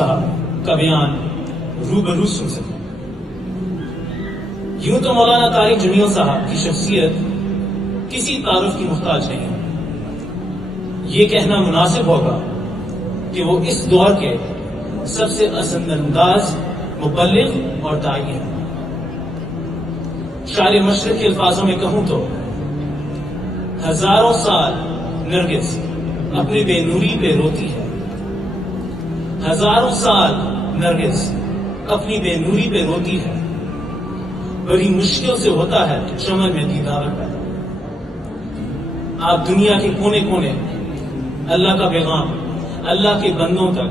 صاحب کا بیان روبرو سن سکیں۔ یوں تو مولانا طارق جمیل صاحب کی شخصیت کسی تعارف کی محتاج نہیں ہے۔ یہ کہنا مناسب ہوگا کہ وہ اس دور کے سب سے اثر انداز مبلغ اور داعی ہیں۔ شاعر مشرق کے الفاظوں میں کہوں تو ہزاروں سال نرگس اپنی بے نوری پہ روتی ہے، ہزاروں سال نرگس اپنی بے نوری پہ روتی ہے، بڑی مشکل سے ہوتا ہے چمن میں دیدار پیدا۔ آپ دنیا کے کونے کونے اللہ کا پیغام اللہ کے بندوں تک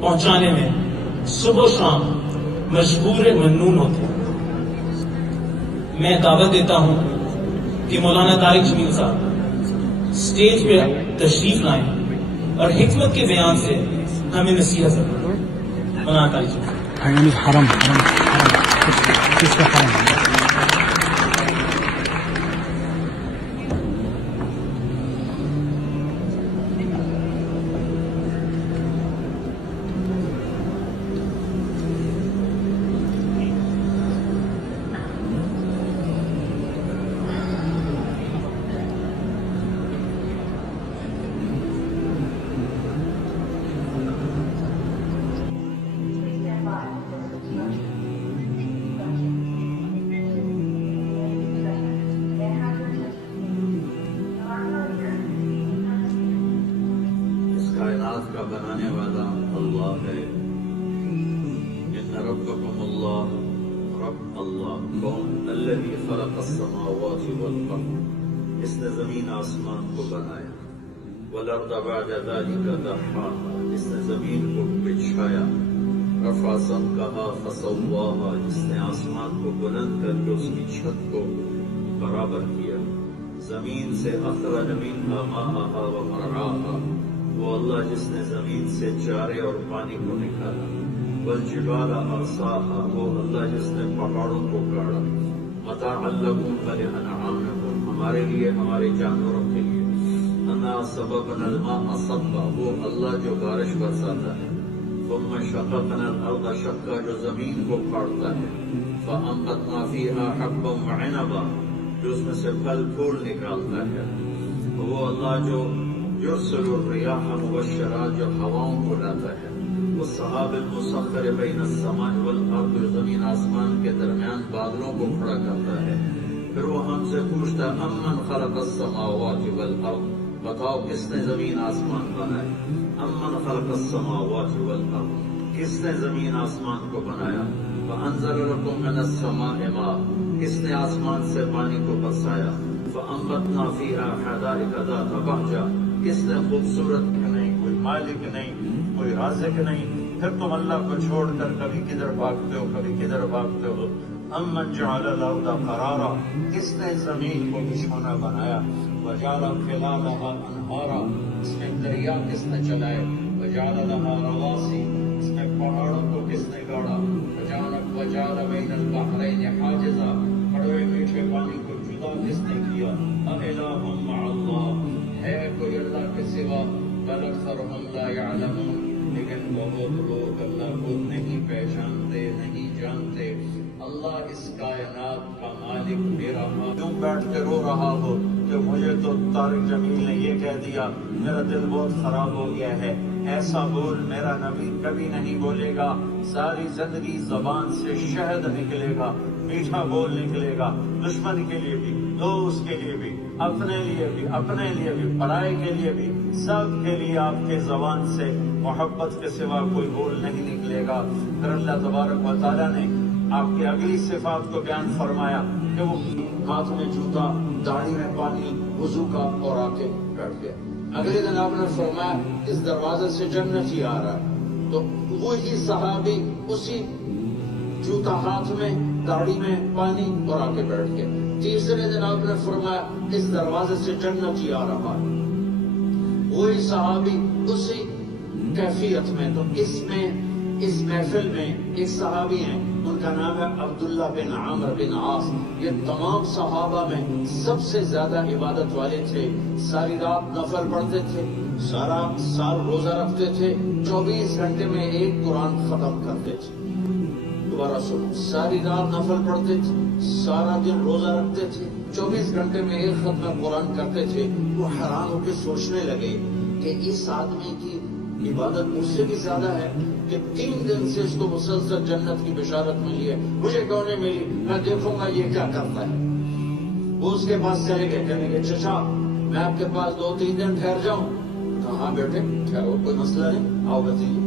پہنچانے میں صبح و شام مجبور منون ہوتے ہیں۔ میں دعوت دیتا ہوں کہ مولانا طارق جمیل صاحب اسٹیج پہ تشریف لائیں اور حکمت کے بیان سے ہمیں نصیحت کریں۔ مولانا طارق جمیل حرم کس کا حرم؟ کا بنانے والا اللہ ہے۔ ان ربکم اللہ رب اللہ کون؟ الذی خلق السماوات والارض، اس نے زمین آسمان کو بنایا، والارض بعد ذلک دحاها، اس نے زمین کو بچھایا، رفع سمکہا فسواہا، اس نے آسمان کو بلند کر کے اس کی چھت کو برابر کیا، زمین سے اخرج منہا ماءہا ومرعاہا، وہ اللہ جس نے زمین سے چارے اور پانی کو نکالا، والجبال ارساہا، وہ اللہ جس نے پہاڑوں کو گاڑا، متاعا لکم ولانعامکم، ہمارے لیے ہمارے جانوروں کے لیے، انا سببنا الماء صبا، وہ اللہ جو بارش برساتا ہے، ثم شققنا الارض شقا، جو زمین کو پھاڑتا ہے، فانبتنا فیہا حبا وعنبا، جو اس میں سے پھل پھول نکالتا ہے، وہ اللہ جو یرسل الریاح مبشرات، جو ہواؤں کو لاتا ہے، والسحاب المسخر بین السماء والارض، جو زمین آسمان کے درمیان بادلوں کو کھڑا کرتا ہے۔ پھر وہ ہم سے پوچھتا امن خلق السماوات والارض، بتاؤ کس نے زمین آسمان بنائے؟ امن خلق السماوات والارض، کس نے زمین آسمان کو بنایا؟ وانزل لکم من السماء ماء، کس نے آسمان سے پانی کو برسایا؟ فانبتنا فیہا حدائق ذات بہجہ، کس نے خوبصورت نہیں، کوئی مالک نہیں، کوئی رازق نہیں، پھر تم اللہ کو چھوڑ کر کبھی کدھر بھاگتے ہو، کبھی کدھر بھاگتے ہو۔ امن جعل الارض قرارا، کس نے زمین کو بچھونا بنایا؟ وجعل خلالها انہارا، اس میں دریا کس نے چلائے؟ وجعل لها رواسی، اس میں پہاڑوں کو کس نے گاڑا؟ وجعل بین البحرین حاجزا، کڑوے میٹھے پانی کو جدا کس نے کیا؟ االہ مع اللہ، ہے کوئی اللہ کے سوا؟ بل اکثرهم لا يعلمون، لیکن بہت لوگ اللہ کو نہیں پہچانتے، نہیں جانتے۔ اللہ اس کائنات کا مالک میرا ماں، کیوں بیٹھ کے رو رہا ہو کہ مجھے تو طارق جمیل نے یہ کہہ دیا، میرا دل بہت خراب ہو گیا ہے۔ ایسا بول میرا نبی کبھی نہیں بولے گا، ساری زندگی زبان سے شہد نکلے گا، میٹھا بول نکلے گا، دشمن کے لیے بھی، دوست کے لیے بھی، اپنے لیے بھی، پرائے کے لیے بھی، سب کے لیے آپ کے زبان سے محبت کے سوا کوئی بول نہیں نکلے گا۔ پھر اللہ تبارک و تعالیٰ نے آپ کی اگلی صفات کو بیان فرمایا کہ وہ ہاتھ میں جوتا، داڑھی میں پانی، وضو کا، اور آ کے بیٹھ گیا۔ اگلے دن آپ نے فرمایا اس دروازے سے جنتی آ رہا ہے، تو وہی صحابی اسی جوتا ہاتھ میں، داڑھی میں پانی، اور آ کے بیٹھ گیا۔ تیسرے دن آپ نے فرمایا اس دروازے سے جنتی آ رہا ہے، وہی صحابی اسی کیفیت میں۔ تو اس میں اس محفل میں ایک صحابی ہیں، ان کا نام ہے عبداللہ بن عمرو بن عاص. یہ تمام صحابہ میں سب سے زیادہ عبادت والے تھے. ساری رات نفل پڑھتے تھے، سارا سال روزہ رکھتے تھے، 24 گھنٹے میں ایک قرآن ختم کرتے تھے. دوبارہ سنو، ساری رات نفل پڑھتے تھے، سارا دن روزہ رکھتے تھے، 24 گھنٹے میں ایک ختم قرآن کرتے تھے. وہ حیران ہو کے سوچنے لگے کہ اس آدمی کی عبادت مجھ سے بھی زیادہ ہے کہ 3 دن سے اس کو مسلسل جنت کی بشارت ملی ہے، مجھے کیوں نہیں ملی؟ میں دیکھوں گا یہ کیا کرتا ہے. وہ اس کے پاس چلے گئے، کہنے کے چچا میں آپ کے پاس 2-3 دن ٹھہر جاؤں؟ کہاں بیٹھے ٹھہرو، کوئی مسئلہ نہیں، آؤ بتائیے.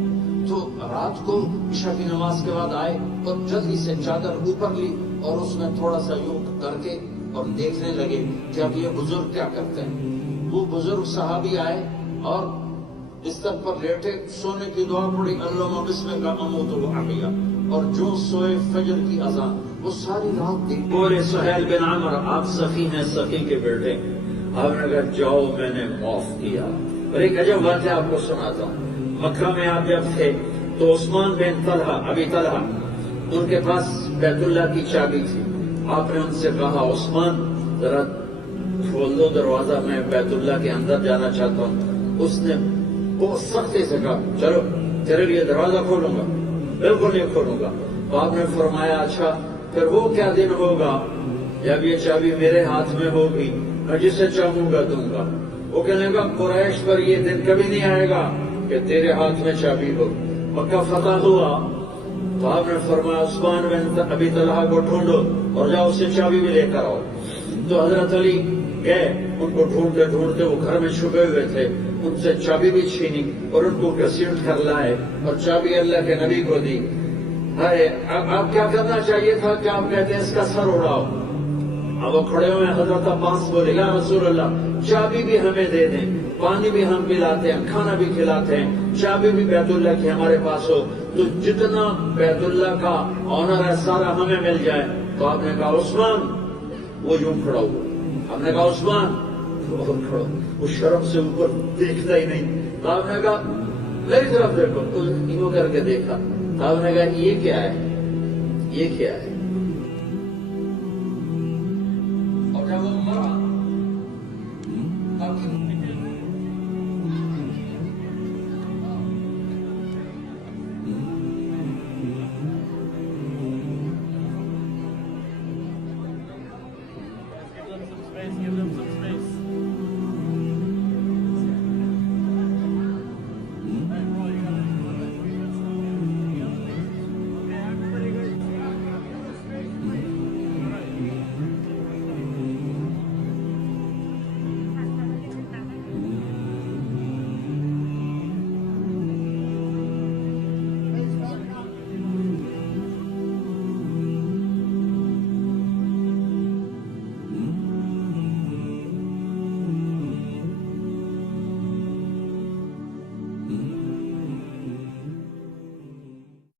تو رات کو عشاء کی نماز کے بعد آئے اور جلدی سے چادر اوپر لی اور اس میں تھوڑا سا یوں کر کے اور دیکھنے لگے کہ اب یہ بزرگ کیا کرتے ہیں. وہ بزرگ صحابی آئے اور بستر پر لیٹے، سونے کی دعا پڑی، اللہم بسمک اموت و احیا، اور جو سوئے فجر کی اذان. وہ ساری رات دیکھ. بولے سہیل بن عمرو آپ سخی ہیں، سخی کے بیٹے. آپ نے کہا جاؤ میں نے معاف کیا. اور ایک عجب بات ہے آپ کو سناتا ہوں. مکہ میں آپ جب تھے تو عثمان بن طلحہ، ابی طلحہ، ان کے پاس بیت اللہ کی چابی تھی. آپ نے ان سے کہا عثمان ذرا کھول دو دروازہ، میں بیت اللہ کے اندر جانا چاہتا ہوں. اس نے بہت سختی سے کہا چلو تیرے لیے دروازہ کھولوں گا. بالکل نہیں کھولوں گا. تو آپ نے فرمایا اچھا پھر وہ کیا دن ہوگا جب یہ چابی میرے ہاتھ میں ہوگی، میں جسے چاہوں گا دوں گا. وہ کہنے لگا قریش پر یہ دن کبھی نہیں آئے گا کہ تیرے ہاتھ میں چابی ہو. مکہ فتح ہوا تو آپ نے فرمایا عثمان بن ابی طلحہ کو ڈھونڈو اور جاؤ اسے چابی بھی لے کر آؤ. تو حضرت علی گئے، ان کو ڈھونڈتے ڈھونڈتے وہ گھر میں چھپے ہوئے تھے، ان سے چابی بھی چھینی اور ان کو گھسیٹ کر لائے اور چابی اللہ کے نبی کو دی. ارے اب کیا کرنا چاہیے تھا کہ آپ کہتے ہیں اس کا سر اڑاؤ. اب وہ کھڑے ہوئے حضرت عباس بولے یا رسول اللہ چابی بھی ہمیں دے دیں، پانی بھی ہم پلاتے ہیں، کھانا بھی کھلاتے ہیں، چابی بھی بیت اللہ کی ہمارے پاس ہو تو جتنا بیت اللہ کا آنر ہے سارا ہمیں مل جائے. تو آپ نے کہا عثمان، وہ یوں کھڑا ہوا. آپ نے کہا عثمان اور کھڑا، وہ شرم سے اوپر دیکھتا ہی نہیں. تو آپ نے کہا میری طرف دیکھو. تو یوں کر کے دیکھا. تو آپ نے کہا یہ کیا ہے، یہ کیا ہے؟